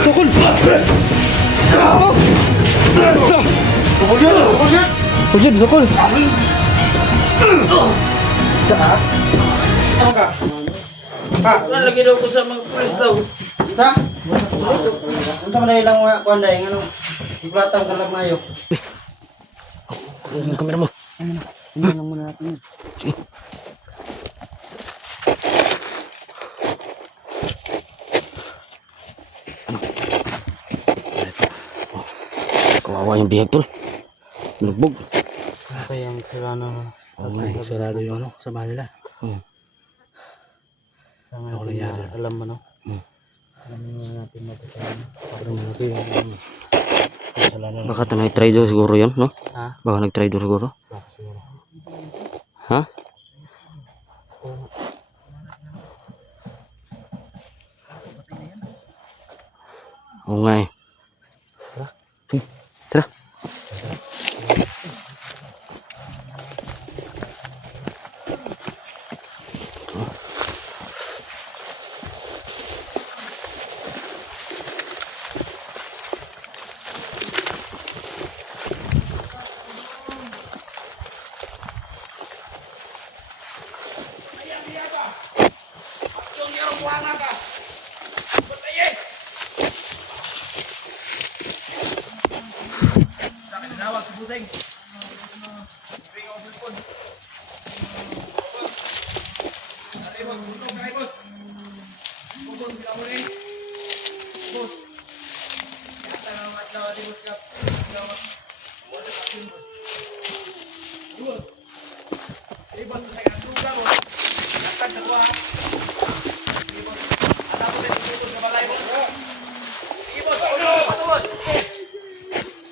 Sukul. Sukul. Sukul. Ano ka? Ha? Ano lagi daw ko sa mga pulis daw? Sa? Unsa man dai lang wa kuan dai ngano? Iplatang ka lang mayo. Yung kamera mo. Ano na muna natin. Sige. Kawawa yung bihag tol. Lugbog. Apa yang sarana? Sarado yung ano sa bahay nila. Ako nangyari. Alam mo no? Alam mo natin matutunan. Parang malaki yung Kasalanan. baka ito nag-trader siguro yun, no? Ha? Baka nag-trader siguro. Baka siguro. Ha? Oo nga eh. Tara.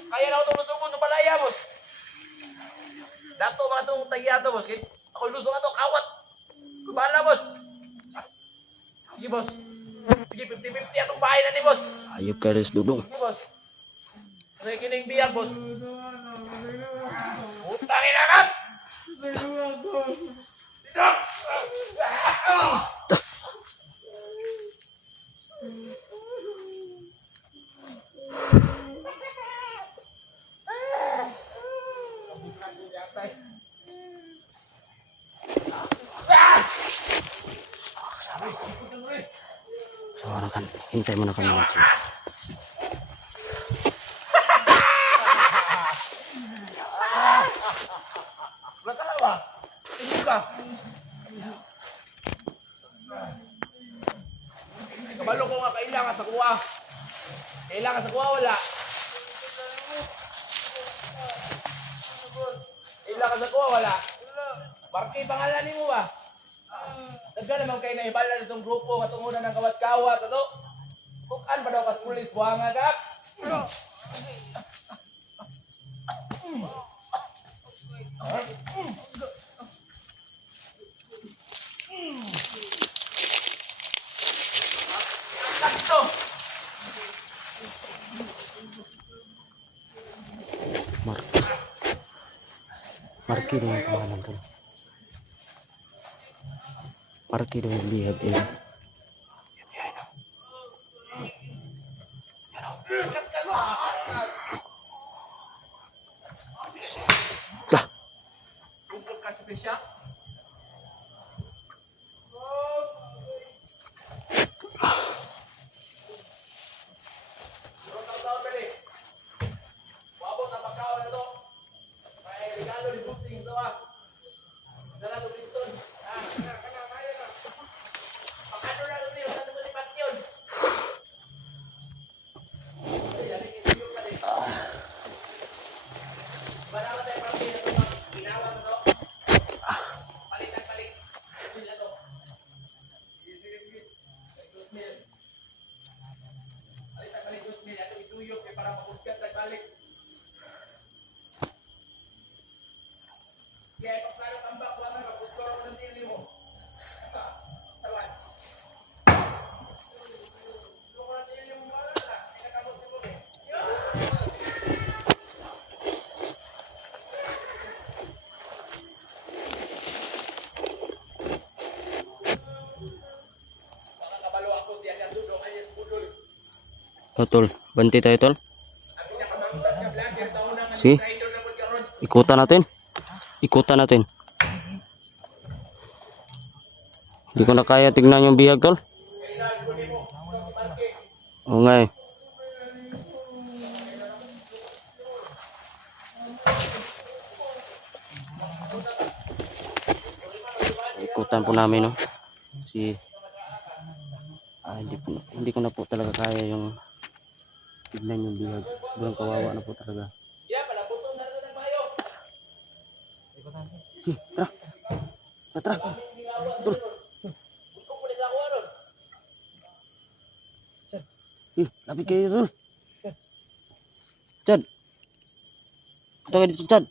Kaya na ako itong lusubon ng balaya, boss. Dato mga itong tagya to, boss. Ako lusong ato, kawat. Kumala, boss. Sige, boss. Sige, 50-50 atong bahay na ni, boss. Ayok ka res dudong. Sige, boss. Sige, kining biyag, boss. Utangin na ka! Dito! Sama na kan. Hintay mo na kami ng sila. Bata ka ba? Tingin ka. Kabalo ko nga kailangan sa kuha. Kailangan sa kuha, wala. Kailangan sa kuha, wala. Barkay, pangalan mo ba? Nagka naman kayo na ibala itong grupo matungunan ng kawat-kawat. Ito, kukaan pa daw kas pulis, buhanga ka. Sakto! Marki daw yung pangalan ko. Marki daw yung bihag eh. Lah. Kumpul ka siya. O tol, banti tayo tol. Sige. Ikutan natin. Ikutan natin. Hindi ko na kaya tignan yung bihag tol. O nga eh. Ikutan po namin no. Si hindi ko na po talaga kaya yung tignan yung bihag. Sobrang kawawa na po talaga. Si, tara. Tara. Tol. Lapit kayo tol. Chad. Ito kayo dito Chad.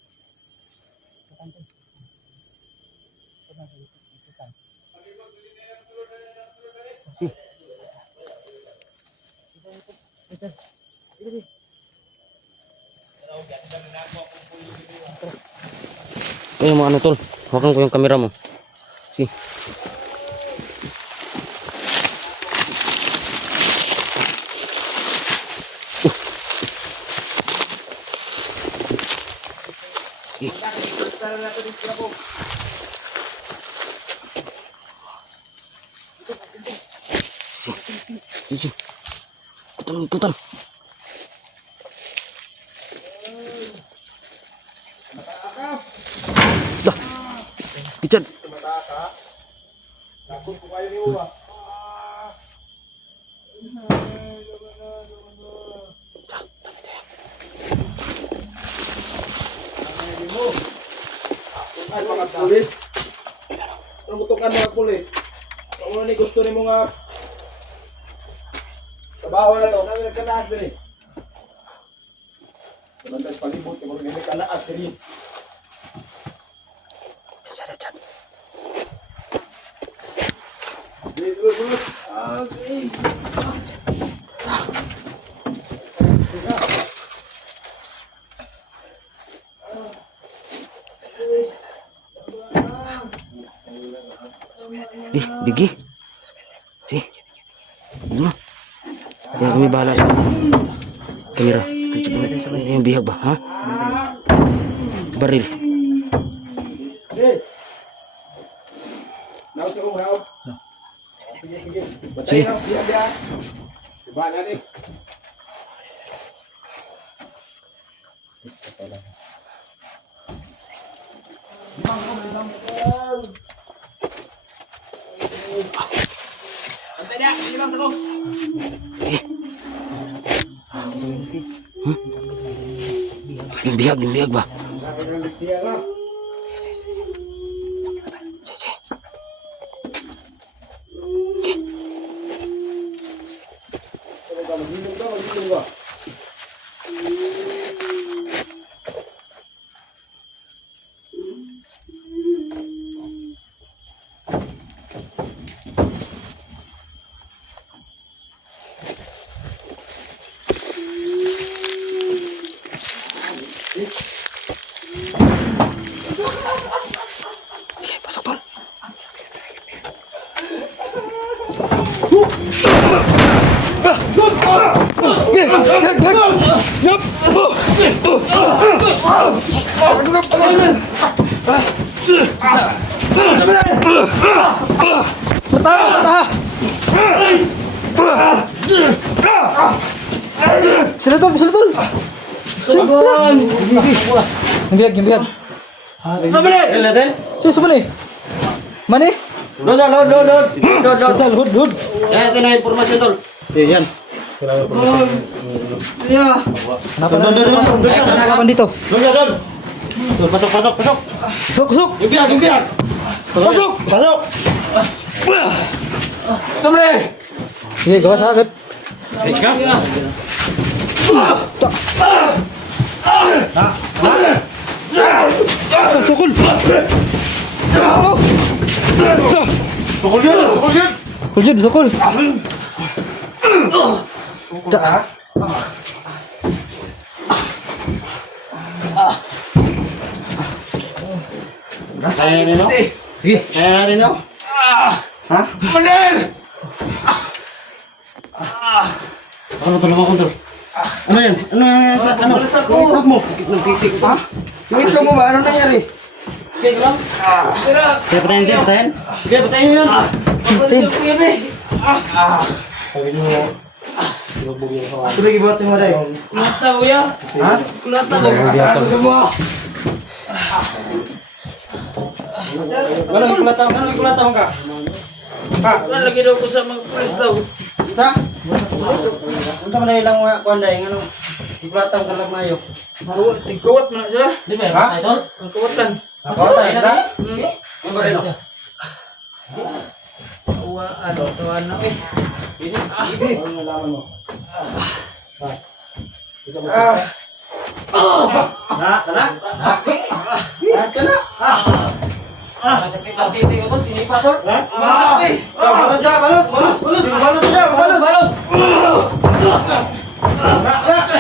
Kayo mo ano tol, hawakan ko yung kamera mo. Si. Si. Ikutan. Dah. Richard. Takot ko kayo ni Uwa. Ay, mga pulis. Anong gutukan mga pulis? Kung ano ni gusto ni mga trabaho na to, kami nagkanaas din eh. Kung nandang palibot, kung ano nagkanaas din eh. Okay. Bigi. Si. Ano? Ya kami bahala sa kamera. Kita po natin sa kanya yung bihag ba, ha? Baril. Hey. Naw sa kong raw. Sige. Batay na, biya. Diba na ni? Antay na, hindi lang ako. Yung bihag ba? Siya lang. Si. Magilong ka. Sige, pasok tol. Sila tol. Yung bihag. Sino ni? Mani? Load. Sal, hud. Ito na informasyon tol. Yan. Yeah. Kenapa dito? Doon. Pasok. Suk. Yung bihag. Pasok. Samre. Sige, gawas agad. Sukul. Sukul. Kaya rin no? Sige. Kaya rin no? Ha? Manel! Ano to, kontrol? Ano yan? Ano yan? Ano? Yung itlog mo? Nagtitik Ha? Yung itlog mo ba? Ano nangyari? Sige lang. Kaya patayin, kaya patayin. Sige, patayin mo yun. Sabi kibuhat sa mga day. Kulata kuya. Ha? Kulata ko. Ano ikulataw? Ano ikulataw ka? Ha? Wala lagi daw ko sa mga pulis daw. Sa? Ano sa mga ilang mga kuhan day? Ano? Ikulataw ka lang mayo. Tigkawat mo na siya. Di ba? Ha? Idol? Ang kawatan. Ako tayo sila? Ang barilo. Uwa, ano, tawa na eh. Ano nalaman mo? Na, kana? Kana? Masakit ang titik ko, sinipa tol. Masakit eh. Balos ka, balos! Balos! Balos! Balos siya! Balos! Balos! Na, na!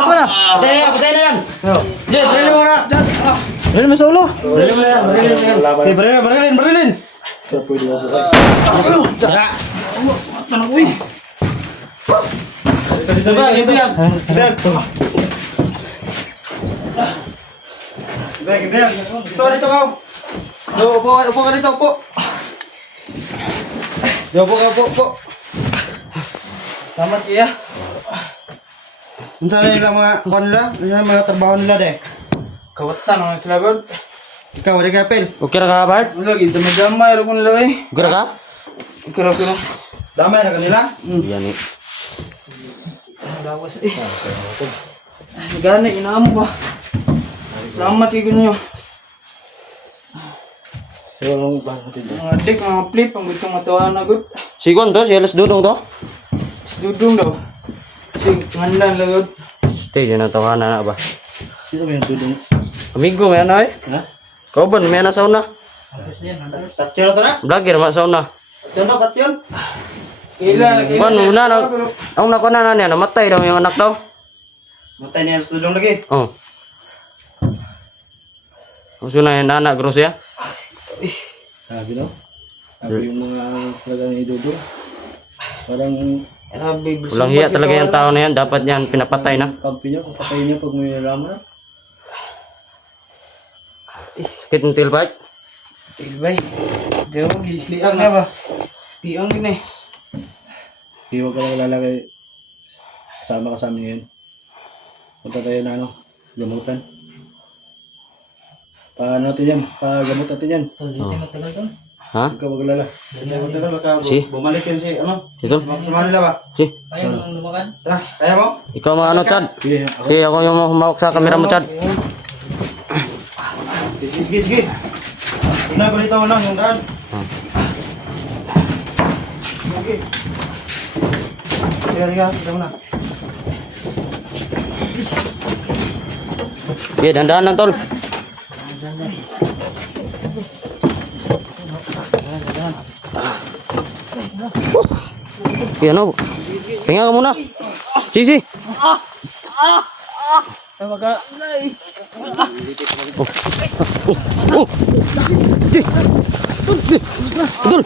Tama na. Patay na yan. Diyan, dali mo na. Diyan. Barilin mo sa ulo! Barilin mo yan! Barilin mo yan! Okay, barilin! Barilin! Barilin! Dito, Dito yan. Beg! Beg, beg! Dito ka! Upo ka dito, upo! Upo! Tamat iya. Unsa na ilang mga kuan nila? Ano yung mga trabaho nila de? Kawatan ang sila god. Ikaw, wala ka apel. Okay na ka, Bart? Wala gid damay ra kun lay. Okay na ka? Kira. Damay na kanila. Yan eh. Lawas eh. Gani inaamo ba? Salamat kay kunyo. Mga dik, mga flip, ang gustong matawa na god. Sigon to, si Alas Dudong to. Dudong daw. Sige, ngandan lang god. Stay, yun ang tawanan na ba? Sino ba yung tudong? Amigo, may ano eh? Ha? Kauban, may ano sa una? Tatyo na to na? Vlogger, ma sa una. Tatyo na, pat yun? Kuan, una na. Ang nakuha na niya, namatay daw yung anak daw. Matay niya sa tudong lagi. Oh. Ang suna yung anak, gross ya? Sabi no? Sabi yung mga talagang idudo. Parang Walang hiya talaga yung tao na yan. Dapat yan pinapatay na. kampi niya, papatayin niya pag may nalaman. Sakit ng tilbite. Tilbay. Diyo, gisliang na ba? Piang yun eh. Iwag ka lang lalagay. Kasama ka sa amin ngayon. Punta tayo na ano, gamutan. Paano natin yan? Pagamot natin yan. Ha? Huwag ka maglala. Matagal baka Si? bumalik yun si, ano? Ito? Sa Manila ba? Si? Tara, kaya mo? Ikaw mga ano, Chad? Sige, ako. Okay, ako yung humawak sa camera mo, Chad. Sige. Una, balita mo lang yung daan. Okay. Sige, tignan mo na. Okay, dandan lang, tol. Okay, ano? Tingnan ka muna. Sige. Oh. Betul.